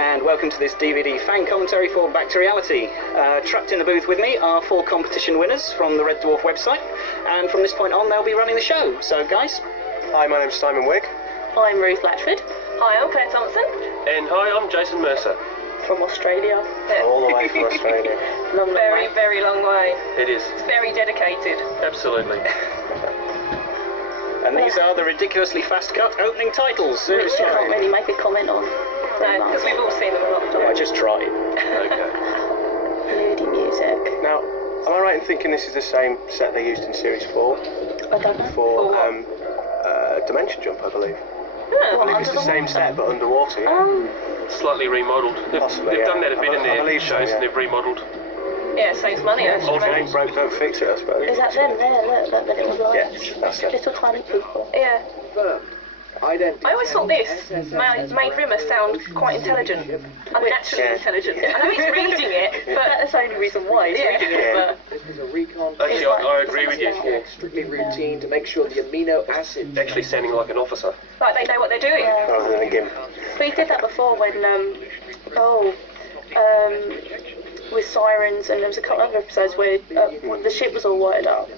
and welcome to this DVD fan commentary for Back to Reality. Trapped in the booth with me are 4 competition winners from the Red Dwarf website, and from this point on they'll be running the show. So guys. Hi, my name's Simon Wigg. I'm Ruth Latchford. Hi, I'm Claire Thompson. And hi, I'm Jason Mercer. From Australia. All the way from Australia. Very long way. It is. It's very dedicated. Absolutely. And these are the ridiculously fast-cut opening titles. Which I can't really make a comment on. No, because we've all seen them a lot of I times. just tried. Okay. Moody music. Now, am I right in thinking this is the same set they used in Series 4? I don't know. For Dimension Jump, I believe. Yeah. What, It's the same set, but underwater, yeah? Slightly remodelled. Possibly, They've yeah. done that a bit in I their believe so, shows, yeah. and they've remodelled. Yeah, it saves money. If it ain't broke, don't fix it, I suppose. Is that them there? Look, the little lights. Yes, that's it. Little tiny people. Yeah. I always thought this made Rimmer sound quite intelligent. Unnaturally intelligent. I know he's reading it, but That's the only reason why he's reading it, but... This is a recon. Actually, I agree with you. Strictly routine to make sure the amino acids. Actually sounding like an officer. like they know what they're doing. Yeah. Rather than a gimp. But he did that before when, with sirens, and there was a couple of other episodes where the ship was all wired up.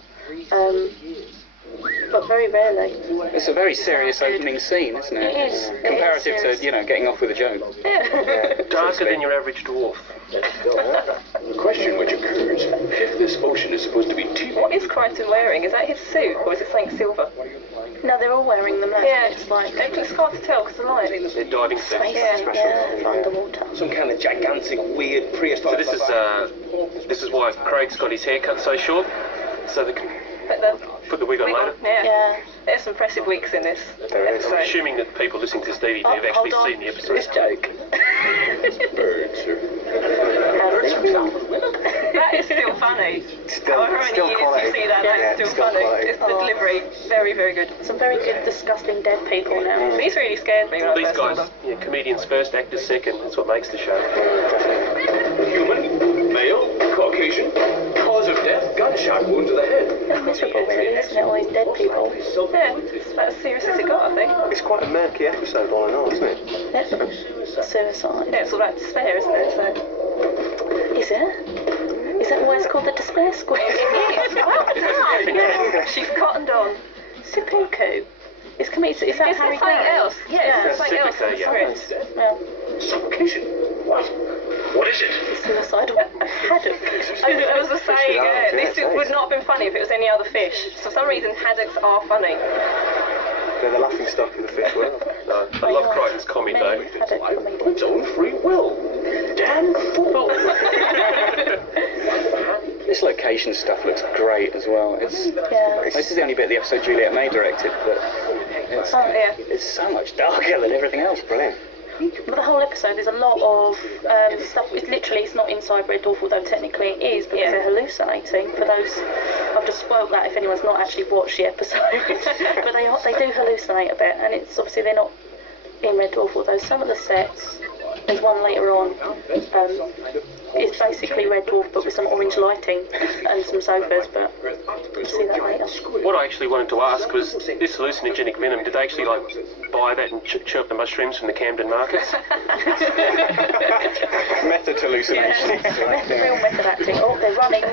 But very rarely. It's a very serious opening scene, isn't it? It is. Comparative to, getting off with a joke. Yeah. Darker than your average dwarf. The question which occurs, if this ocean is supposed to be teeming... What is Crichton wearing? Is that his suit, or is it something silver? No, they're all wearing them. Yeah, It's like it's hard to tell because of the light. They're diving suits. space, yeah, underwater. Some kind of gigantic, weird, So prehistoric... this is why Craig's got his hair cut so short, so they can put the wig on later. Yeah. There's some impressive wigs in this episode. I'm assuming that people listening to this DVD have actually Hold on. seen the episode. This joke. birds, sir. That is still funny. However many still years quality. you see that, Yeah, that's still still funny. quality. It's the delivery, very, very good. Some very good, disgusting dead people now. These really scared me when I These first saw guys, them. comedians first, actors second. That's what makes the show. Human, male, Caucasian, cause of death, gunshot wound to the head. It's miserable, really, isn't it? All these dead people. Yeah, it's about as serious as it got, I think. It's quite a murky episode, all in all, isn't it? Suicide. Yeah, it's all about despair, isn't it? So. Is it? Is that why it's called the Despair Squid? It is. Well done. Yeah. She's cottoned on. Seppuku. It's committed. Is that Is Harry there something Grant? else? Yeah, there's something else in the Yeah. script. Yeah. Suffocation. What? What is it? It's suicidal. Haddock. I was just saying, this Yeah, would not have been funny if it was any other fish. For some reason, haddocks are funny. They're the laughing stock of the fish world. No, I love Crichton's comment though. Many haddock comedians. Its own free will. Damn fool. This location stuff looks great as well. Yeah. This is the only bit of the episode Juliet May directed, but Yeah. it's so much darker than everything else. Brilliant. But the whole episode, there's a lot of stuff. It's not inside Red Dwarf, although technically it is, because they're hallucinating. For those, I've just spoiled that if anyone's not actually watched the episode. But they do hallucinate a bit, and it's obviously they're not in Red Dwarf, although some of the sets, there's one later on, it's basically Red Dwarf but with some orange lighting and some sofas, but we'll see that later. What I actually wanted to ask was, this hallucinogenic venom, did they actually buy that and chirp the mushrooms from the Camden markets? Method hallucination. Real method acting. Oh, they're running.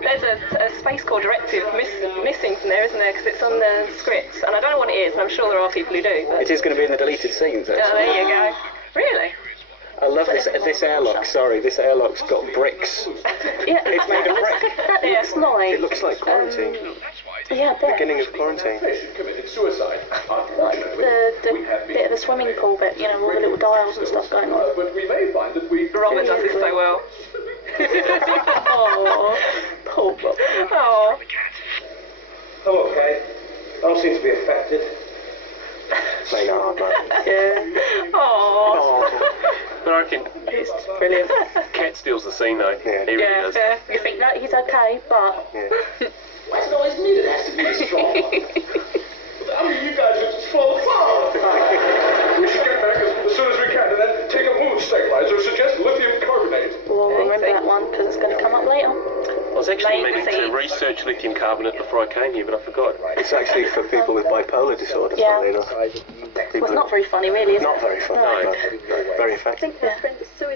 There's a Space Corps directive missing from there, isn't there? Because it's on the scripts, and I don't know what it is, and I'm sure there are people who do. But... It is going to be in the deleted scenes, Oh, actually. there you go. Really? I love this airlock. Sorry, this airlock's got bricks. Yeah, It's made of brick. that looks like. It looks like quarantine. Yeah, but Beginning of quarantine. Committed suicide. like the bit of the swimming pool bit, all the little dials and stuff going on. But we may find that we... Robert does it so well. Oh, poor Bob. Oh. I'm okay. I don't seem to be affected. They are, man. Yeah, Oh. But I reckon it's brilliant. Cat steals the scene though. Yeah. He really does. You think that he's okay, but That's not always needed. It has to be this strong. I mean, you guys are just full of fun. We should get back as soon as we can and then take a mood stabilizer or suggest lithium carbonate. we'll remember that one because it's going to come up later. Was actually Laying the meaning to seeds. research lithium carbonate before I came here, but I forgot. It's actually for people with bipolar disorder, Yeah. funnily enough. Well, it's not very funny, really, is Not it? very funny, No. but very effective.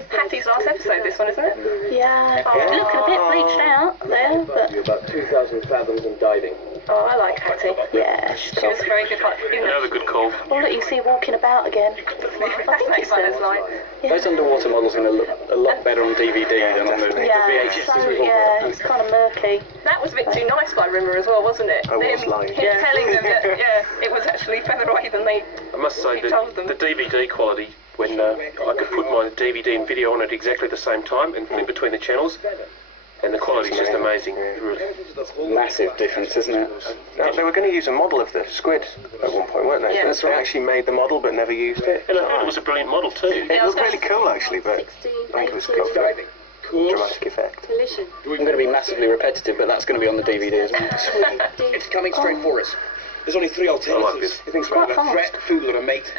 Hattie's last episode, this one, isn't it? Yeah, it's looking a bit bleached out there, but You're about 2,000 fathoms and diving. Oh, I like Hattie. yeah, she's She cool. was a very good height. Another good call. Oh, look, you see her walking about again. Fascinated by those lights. Those underwater models are going to look a lot better on DVD than on the Yeah, VHS. so, yeah, it's kind of murky. That was a bit too nice by Rimmer as well, wasn't it? I was lying. Him telling them that, it was actually further away than they... I must say He told them. that the DVD quality, when I could put my DVD and video on at exactly the same time and flip between the channels, and the quality's just amazing. Massive difference, isn't it? Now, they were going to use a model of the squid at one point, weren't they? Yeah, that's They actually made the model but never used it. And I heard it was a brilliant model too. It looked really cool, actually, but I think it was cool for dramatic effect. I'm going to be massively repetitive, but that's going to be on the DVD as well. It's coming straight for us. There's only three alternatives. this. You think quite about a fast. threat, food, or a mate.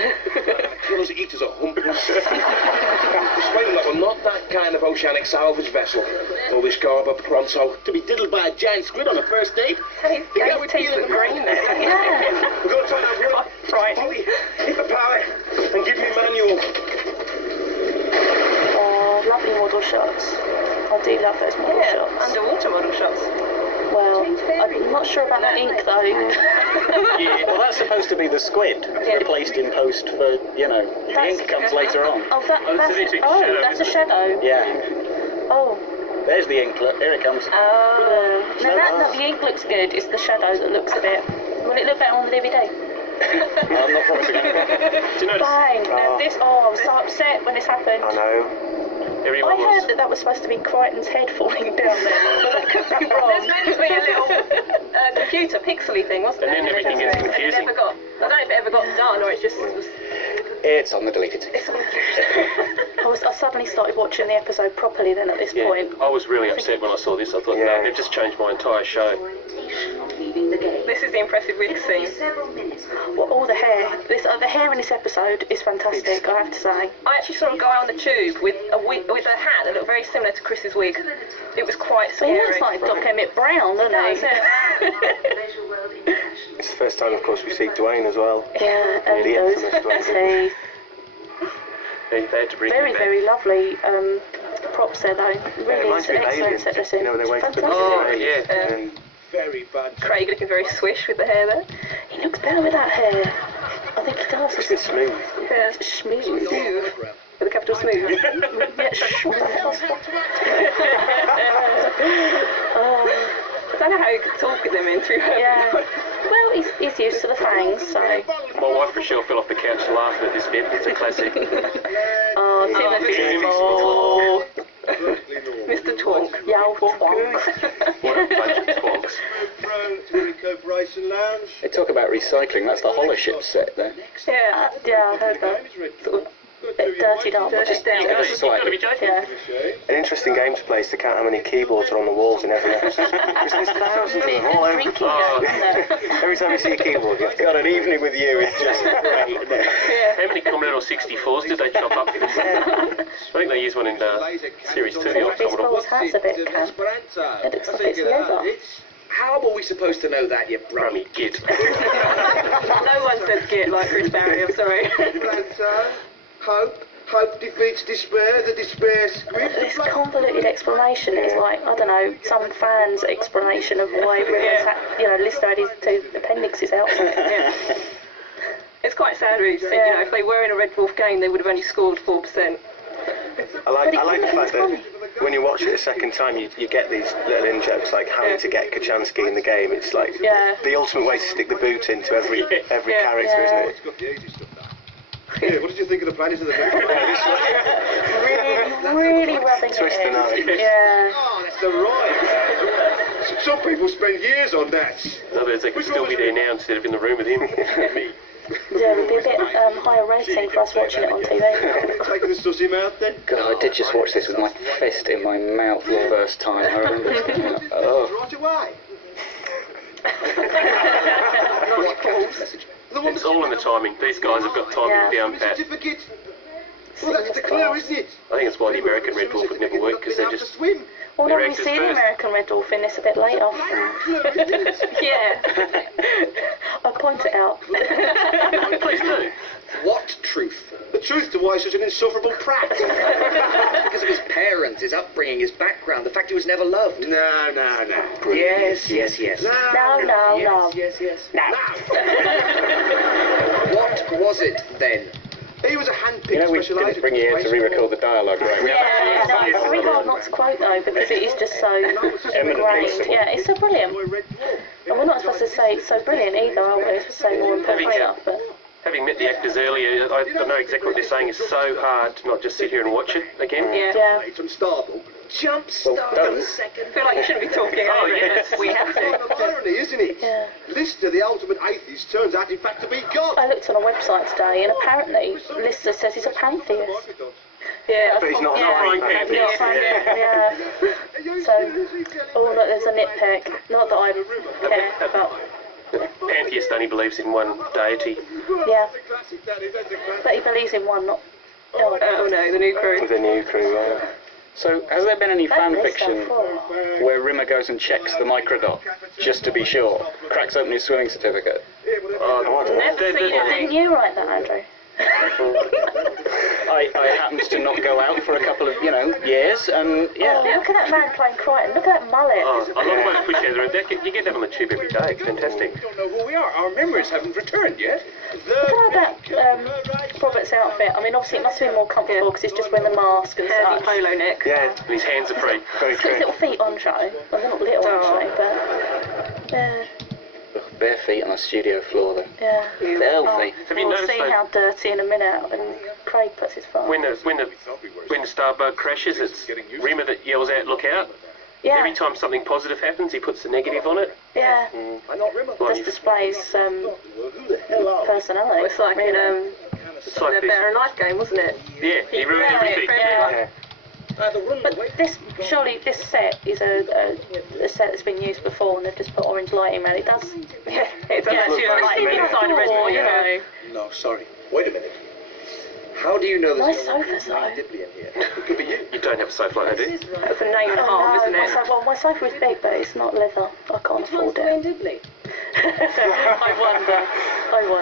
Kill us, eat us, or hump us. Persuade them that we're not that kind of oceanic salvage vessel. All this garb up pronto. To be diddled by a giant squid on a first date? His teeth look green there. We're going to try that one. Right. Ollie, hit the power and give me manual. Lovely model shots. I do love those model Yeah, shots. underwater model shots. Well, I'm not sure about that ink though. Yeah, well, that's supposed to be the squid, replaced in post for, you know, the ink comes later on. Oh, that's a isn't shadow. Yeah, Oh, there's the ink, look, here it comes. no, the ink looks good. It's the shadow that looks a bit. Will it look better on the DVD? I'm not promising anything. Do you notice Bang! No, this. Oh, I was so upset when this happened. I know. everyone I was... heard that was supposed to be Crichton's head falling down there, but that could be There's wrong. meant to be a little computer pixely thing, wasn't And there? then everything is And it confusing. never got. I don't know if it ever got done or it's just. It's on the deleted tape. I suddenly started watching the episode properly then at this Yeah, point. I was really upset when I saw this. I thought, Yeah. no, they've just changed my entire show. This is the impressive wig scene. Well, all the hair. The hair in this episode is fantastic, I have to say. I actually saw a guy on the tube with a wig, with a hat that looked very similar to Chris's wig. It was quite He scary. looks like Doc Emmett Brown, doesn't Does he? it? It's the first time, of course, we see Dwayne as well. Yeah, and The those infamous Dwayne. teeth. They had to bring Very, him back. very lovely props there, though. It Really reminds me of excellent Alien, set dressing. you know, when they wake up in the Fantastic. Oh, yeah. and Very bad. Craig looking very swish with the hair there. He looks better with that hair. I think he does. it's a bit smooth. Yeah. Smooth. Smooth. With a capital smooth. Yeah, smooth. I don't know how you could talk with them in through her. Yeah. Well, he's used to the fangs, so. My wife Rochelle fell off the couch laughing at this bit. It's a classic. Oh, Timothy. Oh, Mr. Twonk. yow, twonk. What a bunch of twonks. They talk about recycling, that's the Hollow Ship set there. Yeah. Yeah, I heard that. Sort of bit dirtied up. Just down. Yeah, You've got to be joking. Yeah. An interesting game to play is to count how many keyboards are on the walls in every episode. There's thousands of them all over. Drinking Oh. game, isn't it? Every time you see a keyboard, you have to Got an evening with you, it's just great. How many Commodore 64s did they chop up for this? I think they used one in Series 2, the old This Commodore. boy's hat's a bit camp. It looks like it's leather. How are we supposed to know that, you brummy? Rummy git. No one says git like Chris Barry, I'm sorry. Hope defeats despair, the despair squid. This convoluted explanation is like, I don't know, some fan's explanation of why Rimmer's had, Lister had his two appendixes out. Yeah. It's quite sad really to think, if they were in a Red Dwarf game, they would have only scored 4%. I like the fact that when you watch it a second time, you get these little in-jokes like having to get Kachansky in the game. It's like the ultimate way to stick the boot into every character, isn't it? Yeah, what did you think of the planets of the moon? Really rubbing Twist it the knife. in. Yeah. Oh, that's the right. Some people spend years on that. In other words, they could still be there now instead of in the room with him. Yeah, it would be a bit higher rating for us watching it on TV. Taking the sussy mouth then? God, I did just watch this with my fist in my mouth for the first time. I remember thinking, Right away. It's all in the timing. These guys have got timing down pat. Certificate. Well, that's the clue, isn't it? I think that's why the American Red Dwarf would never work, because they're just... swim. Well, no, They're we actors see the first. American Red Dwarf in this a bit later. Yeah. I'll point it out. Please do. What truth? The truth to why he's such an insufferable prat. Because of his parents, his upbringing, his background, the fact he was never loved. No. Yes. No. What was it then? He was a hand-picked You know, we special didn't agent bring you here to re-record the dialogue, right? Yeah, no, it's very hard not to quote though, because it is just so ingrained. Yeah, it's so brilliant. And we're not supposed to say it's so brilliant either, are we? We're supposed to say more important stuff, but... Having met the actors earlier, I know exactly what they're saying. It's so hard to not just sit here and watch it again. Yeah. It's unstable. Jump start for a second. I feel like you shouldn't be talking over it. We have It's to. kind of irony, isn't it? Yeah. Lister, the ultimate atheist, turns out in fact to be God. I looked on a website today, and apparently Lister says he's a pantheist. Yeah. But he's not Yeah, flying yeah, pantheist. yeah. So, oh look, there's a nitpick. Not that I care, but Pantheist only believes in one deity. yeah. But he believes in one, not. Oh no, the new crew. The new crew, So, has there been any fan I've missed fiction that before. where Rimmer goes and checks the microdot just to be sure? Cracks open his swimming certificate. Never seen Didn't any. you write that, Andrew? I happened to not go out for a couple of, years, and yeah. Oh, look at that man playing Crichton. Look at that mullet. Oh, I love the way they push Heather in that. You get that on the tube every day. It's fantastic. We don't know who we are. Our memories haven't returned yet. Look at that Robert's outfit. I mean, obviously it must have been more comfortable because he's just wearing the mask and Heavy stuff. polo neck. Yeah, And his hands are free. very He's got his true. little feet on show. Well, they're not little actually, but yeah, Ugh, bare feet on a studio floor, though. yeah. Filthy. Have you We'll noticed see though, how dirty in a minute when Craig puts his foot on. when the Starbug crashes, it's Rimmer that yells out, "Look out!" Yeah, Every time something positive happens, he puts the negative on it. yeah. I not remember. Just displays Who the hell are we? personality. It's like in It's like the this. Better Life game, wasn't it? Yeah, he ruined Yeah, everything. yeah. Yeah. But surely this set is a set that's been used before, and they've just put orange lighting around it. Does Yeah, it does Yeah, actually I've look like seen it inside a Red before, Bull, you know. No, sorry. Wait a minute. How do you know Nice there's no sofas, though. Dibley in here? It could be you. You don't have a sofa like that, do you? That's a name and a half, isn't it? My sofa is big, but it's not leather. I can't afford it. I wonder.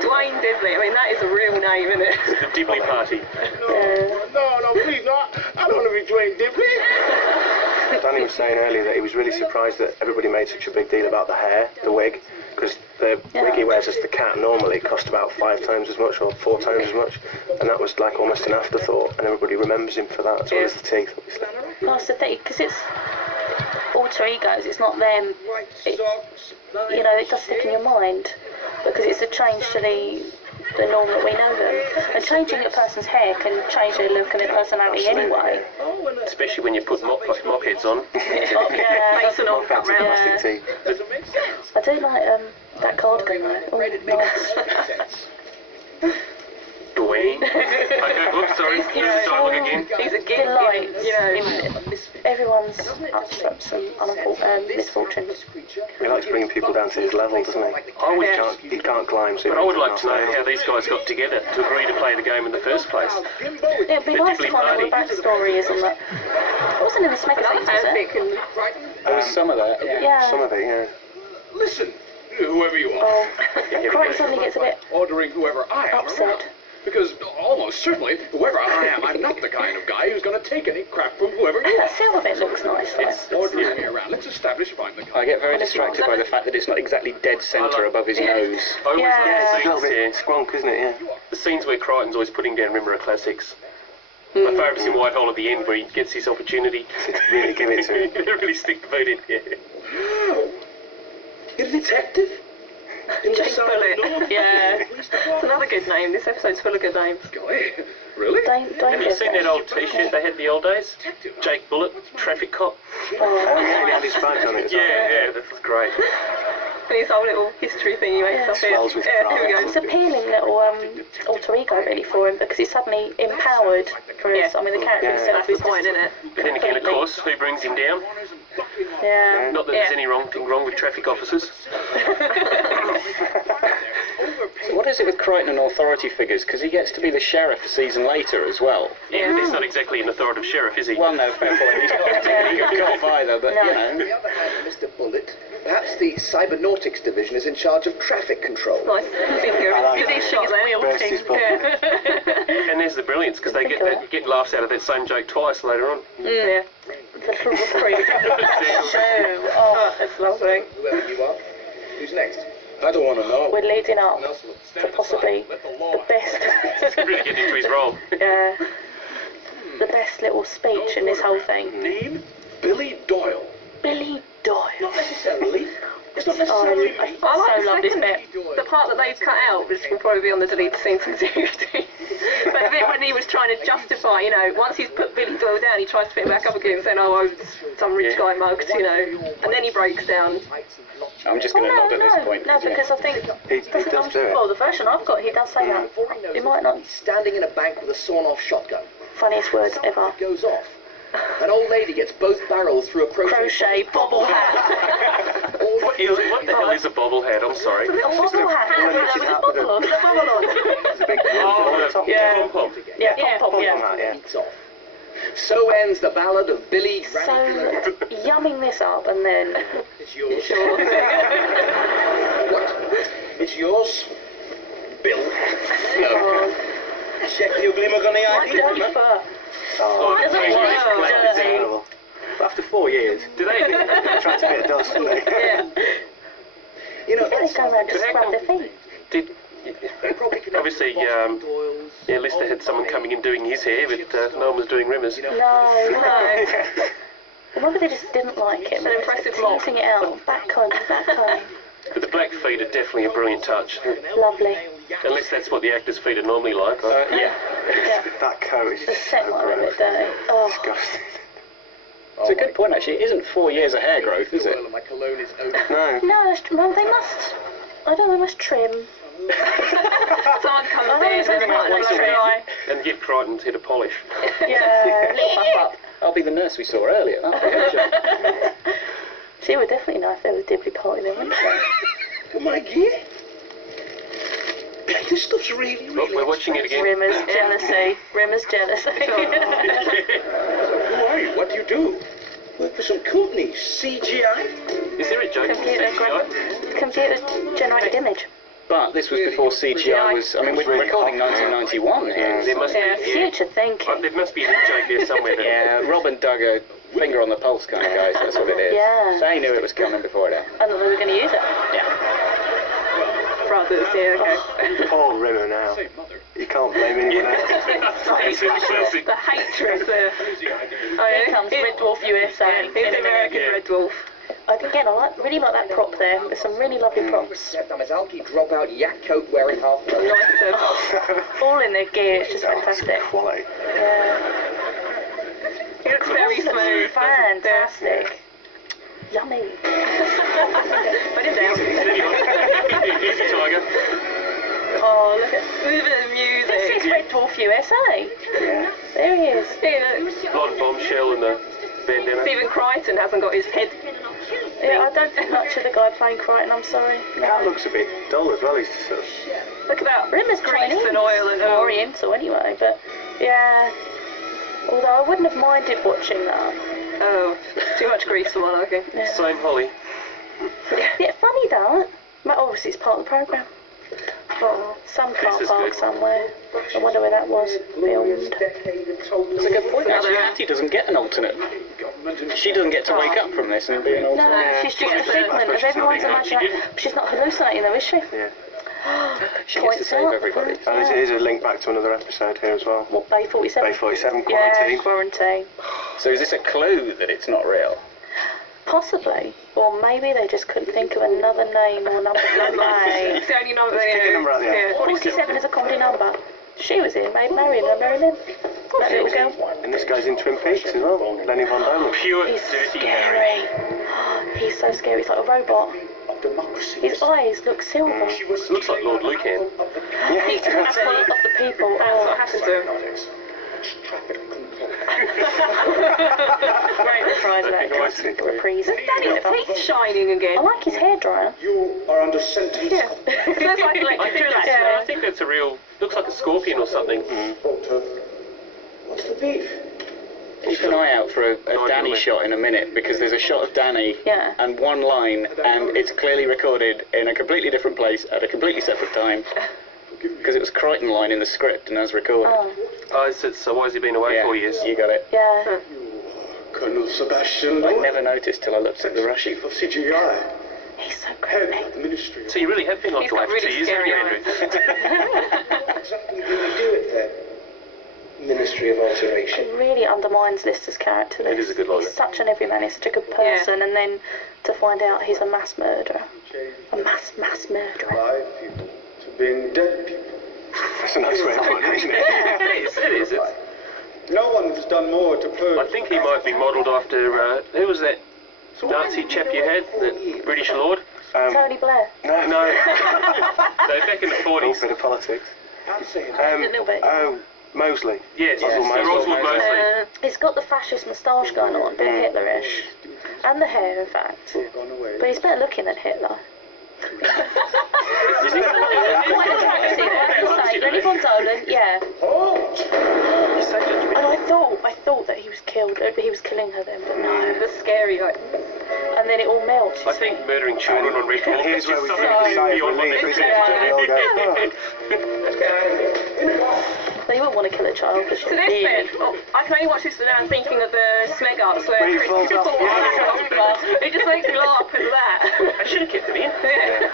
Dwayne Dibley. I mean, that is a real name, isn't it? The Dibley Party. No, please, no. I don't want to be Dwayne Dibley. Danny was saying earlier that he was really surprised that everybody made such a big deal about the hair, the wig, because the wig he wears as the cat normally cost about 5 times as much or 4 times as much, and that was like almost an afterthought, and everybody remembers him for that, as well as the teeth, obviously. Well, that's the thing, because it's alter egos. It's not them. It, it does stick in your mind because it's a change to the norm that we know them. And changing a person's hair can change their look and their personality anyway. Especially when you put mop heads on. Yeah, Makes an old Fancy plastic teeth. I do like that cardigan though. Oh, nice. Dwayne. Okay, whoops, sorry. Dialogue again. He's a geek, Delight. Everyone's up to some misfortunes. He likes bringing people down to his level, doesn't he? He can't climb, so But I would like to know how these guys got together to agree to play the game in the first place. It'd be nice to find out what the backstory is on that. It wasn't in the magazines, was it? There was some of that, yeah. Yeah. Some of it, yeah. Listen, whoever you are, Oh, Craig suddenly gets a bit ordering whoever I am upset. around. Because almost certainly, whoever I am, I'm not the kind of guy who's going to take any crap from whoever you That are. silver bit looks nice though. Ordering me around, let's establish if I'm the kind. I get very distracted by the fact that it's not exactly dead centre above his nose. I always Yeah. love It's a the little scenes, bit squonk, isn't it? Yeah. the scenes where Crichton's always putting down Rimmer classics. My favourite's in Whitehall at the end where he gets his opportunity. Really give it to him. Really stick the boot in, yeah. You're a detective? James Bullitt. Yeah. It's another good name. This episode's full of good names. Golly, really? Don't Have you seen that old t-shirt they had in the old days? Jake Bullitt, traffic cop. Oh, yeah, he had his badge on it as well. Yeah, that was great. And his whole little history thing he makes up here. Swells with Yeah, here we pride. It's go. appealing little alter ego really for him because he's suddenly empowered for his. I mean, the character Yeah. himself That's the is point, just isn't it? But then again, of course, who brings him down? yeah. Not that there's any thing wrong with traffic officers. So what What is it with Crichton and authority figures? Because he gets to be the sheriff a season later as well. Yeah, he's not exactly an authoritative sheriff, is he? Well, no, fair point. He's not particularly good cop either, but, you know. On the other hand, Mr. Bullet, perhaps the cybernautics division is in charge of traffic control. Nice finger. Is he shot there? Burst his bubble. And there's the brilliance, because they get laughs out of that same joke twice later on. Yeah. The little reprieve. Oh, that's lovely. Whoever you are. Who's next? I don't want to know. We're leading up to possibly the best. Really getting into his role. Yeah. The best little speech in this whole thing. Name? Billy Doyle. Billy Doyle. Not necessarily. It's not necessarily me. I so love this bit. The part that they've cut out, which will probably be on the deleted scenes from DVD. But the bit when he was trying to justify, you know, once he's put Billy Doyle down, he tries to put him back up again, saying, oh, I was some rich guy mugged, you know. And then he breaks down. I'm just going to nod at this point. No, because I think He does do it. well, the version I've got, he does say that. He might not. He's standing in a bank with a sawn-off shotgun. Funniest words ever. Goes off. An old lady gets both barrels through a Crochet bobble hat. What the hell is a bobble hat? I'm sorry. A bobble hat. With a bobble on. It's a big top. Yeah. Pom-pom. Yeah, pom-pom, yeah. Hat, yeah. It's off. So ends the ballad of Billy So, yumming this up and then... It's yours. Sure. What? It's yours? Bill? Oh, Check the ugly mug on the my ID. dirty fur. Oh, Doesn't it look it's dirty? terrible. After 4 years, Do they? tried to bit of dust, didn't they? Yeah. You know, They that's go around to scrub their feet. Did probably obviously Lister had someone coming in doing his hair, but no one was doing Rimmer's. No. Maybe they just didn't like it. An impressive mop. Teasing it out. Backcomb. But the black feet are definitely a brilliant touch. Lovely. Unless that's what the actors' feet are normally like. Yeah. That coat is The just set so might have a gross. bit dirty. Oh. Disgusting. It's a good point, actually. It isn't 4 years of hair growth, is it? My cologne is over. No. No, well, they must. I don't know, they must trim. Someone comes I know, in it's only and about once a week. And give Crichton's head a polish. Yeah, little buff up. I'll be the nurse we saw earlier. She would definitely know if there was Dibley party there, wouldn't she? Mikey? This stuff's really, Look, really... we're watching it again. Rimmer's jealousy. Rimmer's jealousy. Who are you? What do you do? Work for some company. CGI? Is there a joke in CGI? Computer generated image. But this was before CGI was... I mean, we're recording 1991 here. There must Yeah, be, future thinking. there must be an in-joke here somewhere. Yeah, Rob and Doug are finger on the pulse kind of guys, that's what it is. Yeah. They knew it was coming before it happened. I thought they were going to use it. brothers, yeah, okay. Poor Rimmer now. You can't blame anyone else. Classic. The hatred there. Oh, Here comes Red Dwarf USA. Yeah, here's the American Red Dwarf. Again, I really like that prop there. There's some really lovely props. Amazalki dropout yak coat wearing half. All in their gear, it's just fantastic. Quality. Yeah. He looks very smooth. Fantastic. Yummy. Put him down. Easy, Tiger. Oh, look at The music. this is Red Dwarf USA. There he is. Yeah. Blonde bombshell and the bandana. Stephen Crichton hasn't got his head. Yeah, I don't think much of the guy playing Crichton, I'm sorry. That looks a bit dull as well. He's sort of... Look at that. Rimmer's grease Chinese. and oil and Oriental anyway, but yeah. Although I wouldn't have minded watching that. Oh, too much grease for my liking. Yeah. Same Holly. Yeah, funny that. Obviously it's part of the programme. Oh, some car This is park good. somewhere. I wonder where that was filmed. That's a good point, actually. Hattie doesn't get an alternate. She doesn't get to wake up from this and be an alternate. No, she's just a figment of everyone's imagination. She's not hallucinating though, is she? Yeah. She gets to save everybody. And here's a link back to another episode here as well. What, Bay 47? Bay 47 Yeah, quarantine. quarantine. So is this a clue that it's not real? Possibly. Or maybe they just couldn't think of another name or number for May. It's the only number Let's they pick a number out the air. 47 is a comedy number. She was in Maid Marian and Mary Lynn. That little girl. And this goes in Twin Peaks as well. Lenny Von Dolan. Pure He's dirty Harry. scary. He's so scary. He's like a robot. His eyes look silver. Looks like Lord Lucan. He's full of the people. That's what happened to him. traffic control. Great reprise of that. Reprise. Danny's teeth shining again. I like his hairdryer. You are under sentence. Yeah. It looks like electric relax. I think that's a real... Looks like a scorpion or something. Walter, what's the beef? Keep an eye out for a Danny shot in a minute, because there's a shot of Danny and one line, and it's clearly recorded in a completely different place at a completely separate time, because it was Crichton line in the script and as recorded. Oh, so why has he been away 4 years? You got it. Yeah. Colonel Sebastian I Lord, never noticed till I looked at the rush. Chief of CGI, He's so head creepy. of the Ministry. So you really have been on He's got Dwarf for 2 really years, haven't you, scary Andrew? Exactly what do we do at the Ministry of Alteration? It really undermines Lister's character. It is a good line. He's such an everyman, he's such a good person, and then to find out he's a mass murderer. A mass murderer. Live people to being dead people. That's a nice way of putting it, isn't it? It is. No one has done more to purge. I think he might be modelled after... who was that Nazi chap you had? The British Lord? Tony Blair. No. No, back in the A little 40s. bit of politics. A little bit. Oh, Mosley. Yes, Oswald Mosley. Oswald Mosley. He's got the fascist moustache going on, a bit Hitlerish. And the hair, in fact. But he's better looking than Hitler. Quite attractive, I have to say. Lenny Von Dolan, yeah. And I thought that he was killed, he was killing her then, but no. It was scary, like... And then it all melts. I think murdering children on Red Dwarf is Here's where just we something can decide beyond we my leave, isn't it? expectations. We all go, They wouldn't want to kill a child because So this bit, I can only watch this now thinking of the Smeg arts where When he falls off, it just makes me laugh because of that. I should have kept it in. Yeah.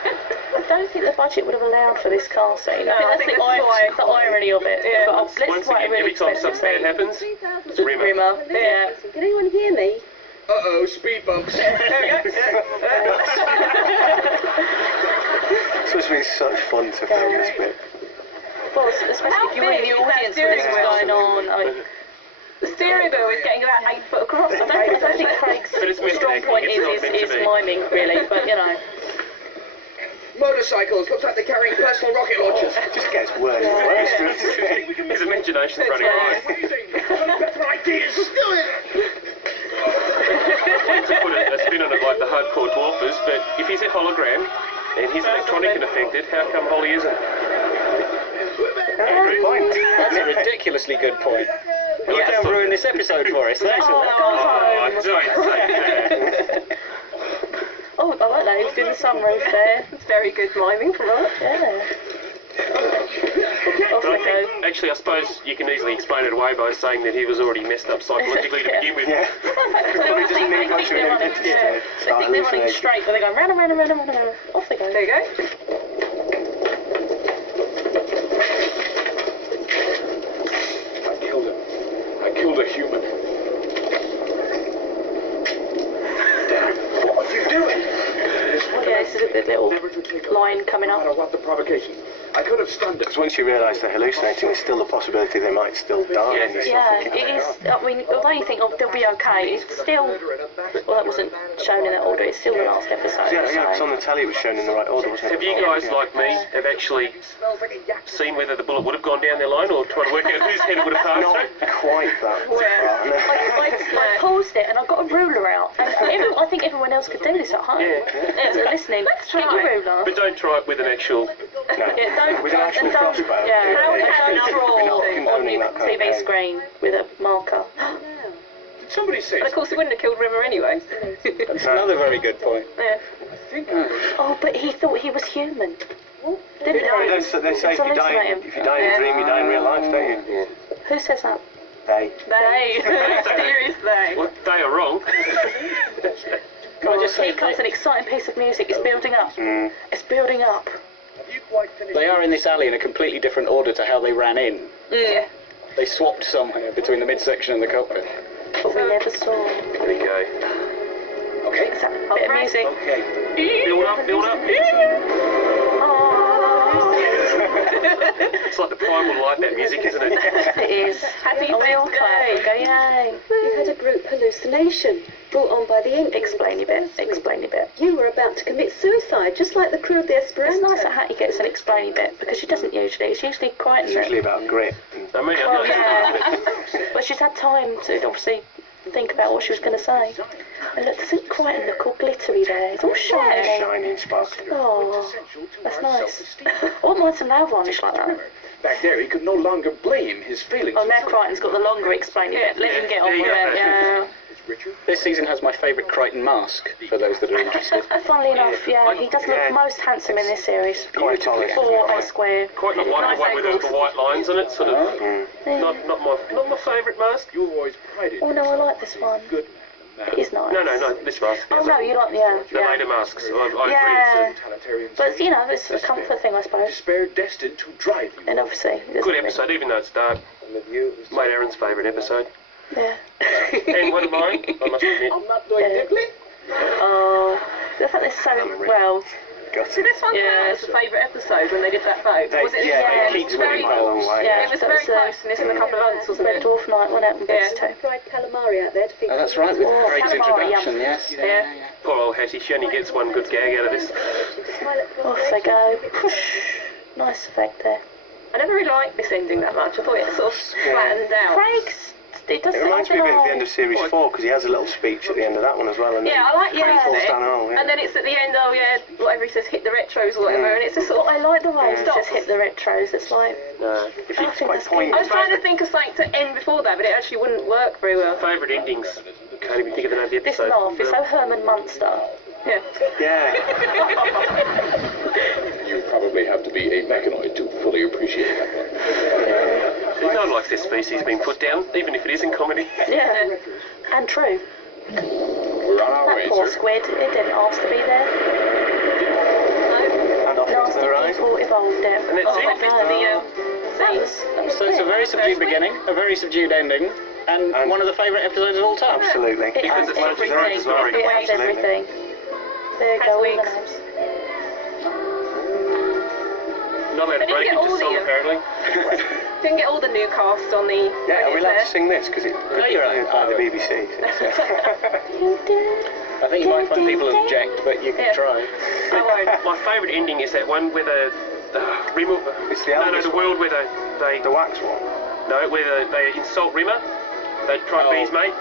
I don't think the budget would have allowed for this car scene. No, I think that's the irony of it. Yeah. But let's Once write a again, really every time expensive something bad scene. happens, it's a rimmer. Yeah. Can anyone hear me? Uh-oh, speed bumps. There we go. It's supposed to be such fun to film this bit. Well, especially if you're in big the is that audience when this is steering going on. I mean, The steering wheel is getting about 8 foot across. I don't think Craig's But it's meant to strong be, point it's not meant to is be. miming, really, but you know. Motorcycles, looks like they're carrying personal rocket launchers. It just gets worse and worse, doesn't it? His imagination's running riot. Better ideas. Do it. To put a spin on it like the hardcore dwarfers, but if he's a hologram and he's electronic and affected, how come Holly isn't? Good point. That's a ridiculously good point. You Yeah, don't so- ruin this episode for us, thanks for that. Oh, don't say that. Oh, I like that. He's doing the sunroof there. It's very good miming for that. Yeah. Off But we I go. think, actually, I suppose you can easily explain it away by saying that he was already messed up psychologically to begin with. Yeah. They doesn't need much of an identity to They start think they're running hallucinating. straight, but they're going round and round and round and round. Off they go. There you go. I killed a human. What are you doing? Yeah, this is a good little line coming No matter up. what the provocation, I could have stunned it. Because once you realise they're hallucinating, there's still the possibility they might still die. And you start Yeah, thinking, it is. I mean, although you think, oh, they'll be okay, it's still. Well, that wasn't shown in that order. It's still the last episode. yeah, it's So. on the telly. It was shown in the right order, wasn't it? Have you guys, like me, have actually seen whether the bullet would have gone down their line or tried to work out whose head it would have passed Not through? quite that far. I paused it and I got a ruler out. And I think everyone else could do this at home. Yeah. Listening. Get your ruler. But don't try it with an actual... No. Yeah, don't, With an actual and don't, crossbow. yeah, How don't draw We're not on condoning your that kind of TV behaviour. screen with a marker. Did somebody say And of course, he wouldn't have killed Rimmer anyway. That's another very good point. Yeah. Oh, but he thought he was human. Didn't They he? don't say if you die in a dream, you die in real life, don't you? Who says that? They. They. Serious they. Well, they are wrong. Can I just say, Here comes an exciting piece of music. It's building up. Mm. It's building up. they are in this alley in a completely different order to how they ran in. Yeah. They swapped somewhere between the midsection and the cockpit. But we never saw. There we go. Okay. Bit of music. Okay. Build up, build up. Oh, It's like the primal light, that music, isn't it? it is. Happy Oh, we all birthday. clap. We go, yay. You had a group hallucination brought on by the ink. Explain your bit. Explain your bit. You were about to commit suicide, just like the crew of the It's Esperanto. nice that Hattie gets an explainy bit because she doesn't usually. It's usually quite. It's usually about grit. I mean, Oh, yeah. But she's had time to obviously think about what she was going to say. And look, doesn't Crichton look all glittery there? It's all shiny. Shiny and sparkly. Oh, that's nice. I wouldn't mind some nail varnish like that. Back there, he could no longer blame his feelings. Oh, now Crichton's got the longer explaining it. Let him get on with it, yeah. This season has my favourite Crichton mask, for those that are interested. Funnily enough, yeah, he does look most handsome in this series. Quite polished. Or on square. Quite not like the one with the white lines on it, sort of. Not my favourite mask. You always prided Oh no, I like this one. good. It is nice. No, this mask. Oh no, you like The later masks. I agree. Totalitarian But you know, it's a comfort thing, I suppose. despair destined to drive you. And obviously, it doesn't Good episode, even though it's dark. Mate Aaron's favourite episode. Yeah. And one of mine, I must admit. I'm not doing diddly. Oh, I think they're so well. So this one came as a favourite episode when they did that vote. Was it? It keeps winning by a long way. Yeah, It was very close, and this in a couple of months, wasn't Red it? Dwarf night went out and best too. Fried calamari out there to feed That's right, with Craig's calamari, introduction, yes. Yeah. Poor old Hattie, she only gets one good gag out of this. Off they go. Push. Nice effect there. I never really liked this ending that much. I thought it sort of flattened out. Craig's. It does. It reminds me a bit of the end of Series 4, because he has a little speech at the end of that one as well. And Yeah, I like the end of falls it. down the hole, And then it's at the end, oh yeah, whatever he says, hit the retros or whatever, and it's just sort of, I like the way it Stop. just hit the retros. It's like. No. It's I think quite that's poignant. I was trying to think of something to end before that, but it actually wouldn't work very well. Favourite endings. Can't even think of the name of the This episode. laugh is so Herman Munster. Yeah. Yeah. You probably have to be a mechanoid to fully appreciate that one. No one likes their species being put down, even if it is in comedy. Yeah. And true. We're on our That way, poor sir. squid. It didn't ask to be there. And off into Nasty the right. people evolved it. And that's it. That was So it's a very subdued beginning, a very subdued ending, and one of the favourite episodes of all time. Absolutely. It has Because it's well everything. deserved as well. It has Absolutely. everything. There you Has go, all the wigs. names. Not allowed to They didn't break get into all song, the, apparently. Didn't get all the new cast on the. Yeah, are we allowed to there. sing this? Because it's you're right. by the BBC. I think you might find people object, but you can Yeah. try. I won't. My favourite ending is that one where the Rimmer... It's the No, Elvis the world where they The wax one. no, where they insult Rimmer. They try to be his mate.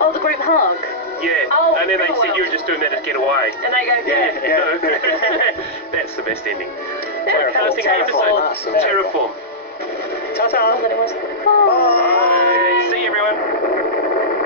Oh, the group hug. Yeah. Oh, and then they real said, well. you were just doing that to get away. And they go, Yeah. That's the best ending. Terraform. First thing episode. That's the Terraform. Oh, then it was. Bye. See you, everyone.